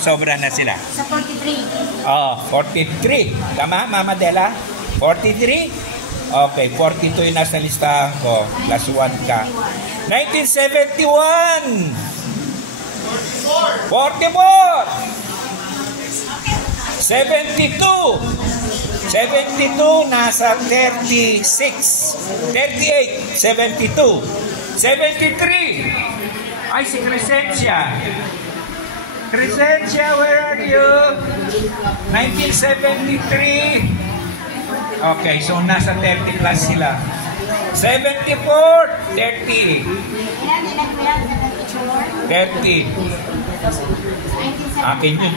Sobra na sila. Sa 43. Oh, 43. Tama, Mama Dela? 43? Okay, 42 yung nasa listahan ko. Plus 1 ka. 1971! 44! 72! 72 nasa 36. 38. 72. 73. Ay, si Crescencia. Crescencia, where are you? 1973. Okay, so nasa 30 plus sila. 74. 30. 30. Akin yun.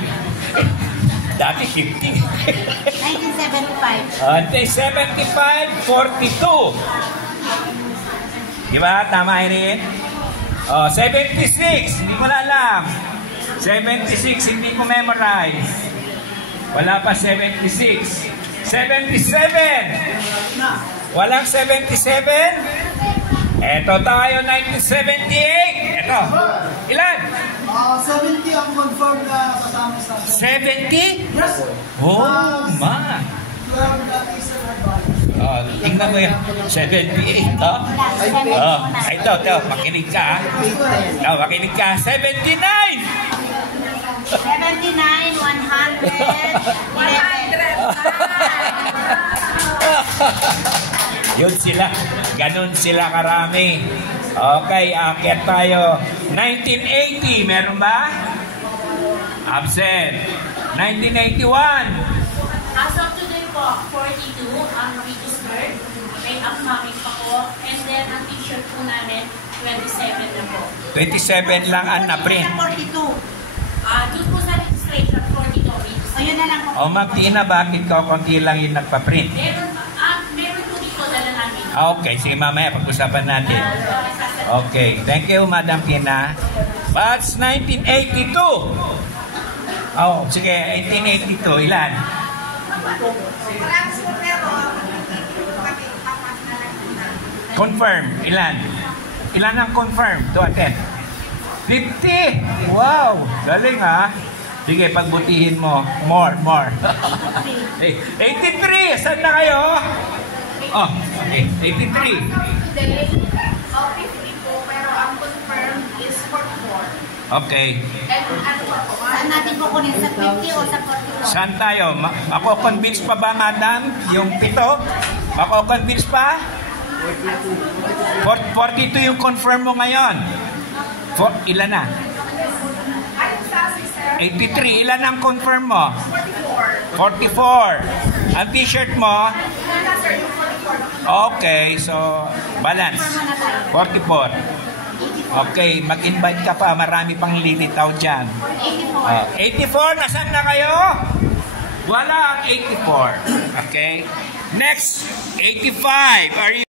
Dati 50. 1975. 75, 42. Diba? Tama rin? 76. Hindi ko na alam. 76. Hindi ko memorize. Wala pa 76. 77. Walang 77? Eto tayo, 1978. Eto. Ilan? 70 ang confirmed na kasama sa... 70? Yes. Oh, ma. Tingnan mo yung 78, oh. Ito, makinig ka, ha? Makinig ka. 79! 79, 100, 100. Yun sila. Ganun sila karami. Okay, akyat tayo. 1980, meron ba? Absent. 1981. As of today po, 42 ang registered. May upcoming pa po. And then, ang t-shirt po namin, 27 na po. 27 lang ang na-print. 42. Doon po sa registration, 42 registered. O, yun na lang po. O, Ma'am Tina, bakit ka konti lang yung nagpa-print? Meron po dito, dala namin. Okay, sige mamaya, pag-usapan natin. Okay, thank you, Madam Tina. Batch 1982. Oh, sige, 1882, ilan? Confirm, ilan? Ilan ang confirm to attend? 50! Wow! Galing ha? Sige, pagbutihin mo. More. 83! Saan na kayo? Oh, okay. 83. Pero ang confirm is 44. Okay. Saan natin kukunin? Sa 50 o sa 44? Saan tayo? Mako-convince pa ba, madam? Yung 7? Mako-convince pa? 42 yung confirm mo ngayon. Ilan na? 83. Ilan ang confirm mo? 44. Ang t-shirt mo? Okay, so balance. 44. Okay, mag-invite ka pa. Marami pang lilitaw dyan. 84, nasaan na kayo? Wala ang 84. Okay. Next, 85. Are you